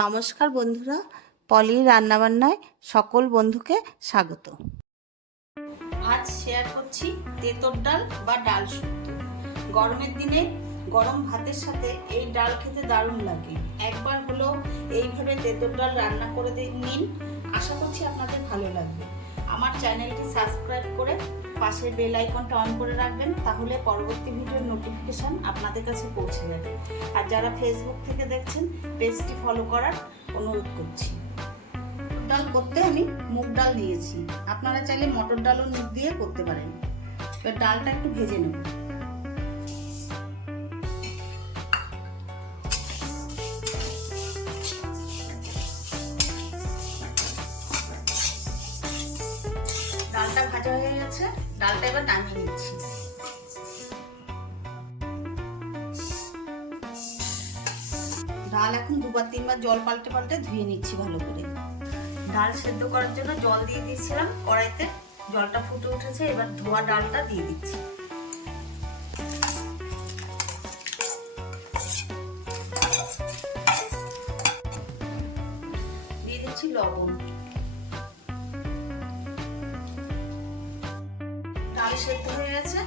নমস্কার বন্ধুরা, পলির রান্নাবান্নায় সকল বন্ধুকে স্বাগত। আজ শেয়ার করছি তেঁতুল ডাল বা ডাল শুক্তো। গরমের দিনে গরম ভাতের সাথে এই ডাল খেতে দারুণ লাগে। একবার হলো এইভাবে তেঁতুল ডাল রান্না করে নিন, আশা করছি আপনাদের ভালো লাগবে। আমার চ্যানেলটি সাবস্ক্রাইব করে পাশের বেল আইকনটা অন করে রাখবেন, তাহলে পরবর্তী ভিডিওর নোটিফিকেশান আপনাদের কাছে পৌঁছে যাবে। আর যারা ফেসবুক থেকে দেখছেন, পেজটি ফলো করার অনুরোধ করছি। ডাল করতে আমি মুগ ডাল নিয়েছি, আপনারা চাইলে মটর ডালও দিয়ে করতে পারেন। এবার ডালটা একটু ভেজে নেব। ডালটা ভাজা হয়ে গেছে, ডালটা এবার নামিয়ে নিচ্ছি। ডাল এখন দুবার তিনবার জল পাল্টে পাল্টে ধুয়ে নিচ্ছি ভালো করে। ডাল সেদ্ধ করার জন্য জল দিয়ে দিয়েছিলাম কড়াইতে, জলটা ফুটে উঠেছে। এবার ধোয়া ডালটা দিয়ে দিচ্ছি। দিয়ে দিচ্ছি লবণ। ডাল সেদ্ধ হয়ে গেছে,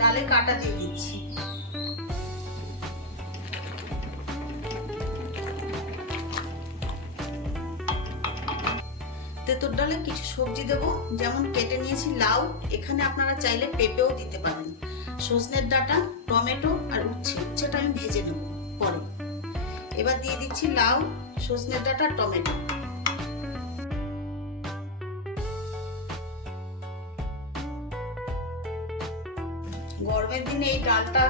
ডালে কাটা দিয়ে দিচ্ছি। তেঁতুল ডালে কিছু সবজি দেবো, যেমন কেটে নিয়েছি লাউ, এখানে আপনারা চাইলে পেঁপেও দিতে পারেন, সজনের ডাঁটা, টমেটো আর উচ্ছেটা আমি ভেজে নেব পরে। এবার দিয়ে দিচ্ছি লাউ, সজনের ডাঁটা, টমেটো। গরমের দিনে এই ডালটা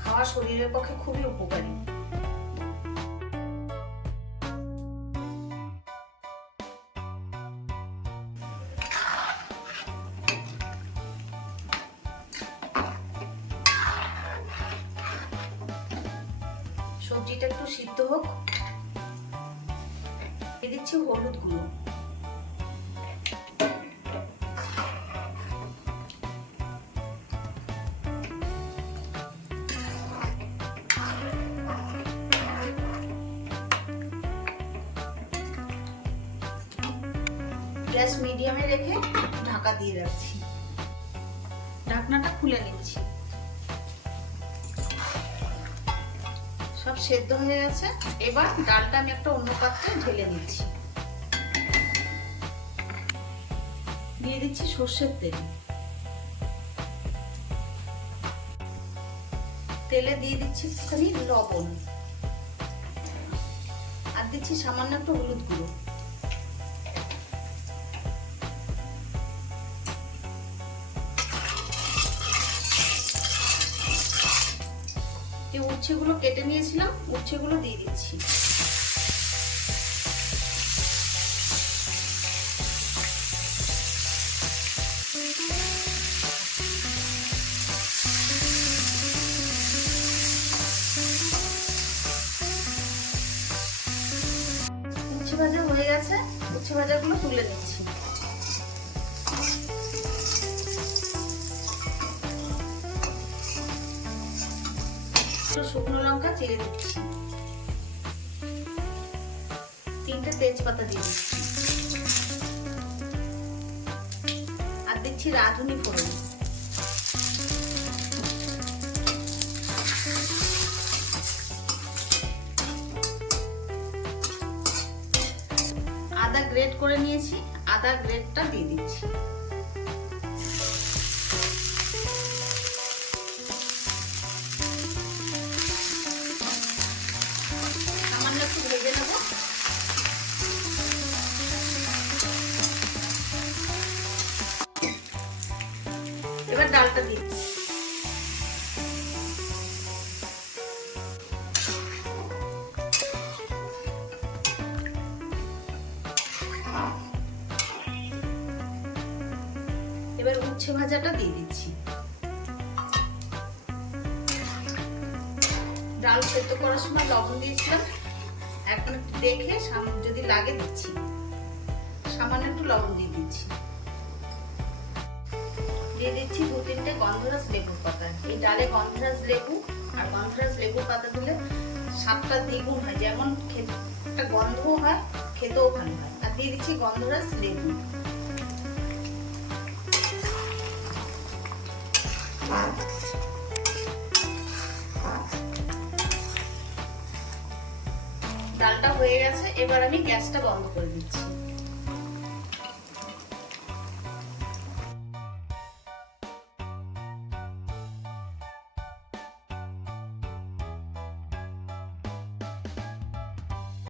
খাওয়া শরীরের পক্ষে খুবই উপকারী। সবজিটা একটু সিদ্ধ হোক, দিয়ে দিচ্ছি হলুদ গুঁড়ো। গ্যাস মিডিয়ামে রেখে ঢাকা দিয়ে রাখছি। ঢাকনাটা খুলে নিচ্ছি। সব সেদ্ধ হয়ে গেছে, এবার ডালটা আমি একটা অন্য পাত্রে ঢেলে নিচ্ছি। দিয়ে দিচ্ছি সর্ষের তেল। তেলে দিয়ে দিচ্ছি একটুখানি লবণ, আর দিচ্ছি সামান্য একটু হলুদ গুঁড়ো। যে উচ্ছেগুলো কেটে নিয়েছিলাম, উচ্ছেগুলো দিয়ে দিচ্ছি। উচ্ছে ভাজা হয়ে গেছে, উচ্ছে ভাজাগুলো তুলে নিচ্ছি। শুকনো লঙ্কা চিড়ে দিচ্ছি, 3টে তেজপাতা দিয়ে দিচ্ছি, আর দিচ্ছি রাঁধুনি ফোড়ন। আদা গ্রেট করে নিয়েছি, আদা গ্রেটটা দিয়ে দিচ্ছি। ভেজে নেব। এবার ডালটা দিই। এবার উচ্ছে ভাজাটা দিয়ে দিচ্ছি। ডাল সেদ্ধ করার সময় লবণ দিয়েছিলাম, এখন একটু দেখে যদি লাগে দিচ্ছি, সামান্য একটু লবণ দিয়ে দিচ্ছি। দিয়ে দিচ্ছি 2-3টে গন্ধরাজ লেবুর পাতা। এই ডালে গন্ধরাজ লেবু আর গন্ধরাজ লেবুর পাতা দিলে স্বাদটা দ্বিগুণ হয়, যেমন একটা গন্ধও হয়, খেতেও ভালো হয়। আর দিয়ে দিচ্ছি গন্ধরাজ লেবু। ডালটা হয়ে গেছে, এবার আমি গ্যাসটা বন্ধ করে দিচ্ছি।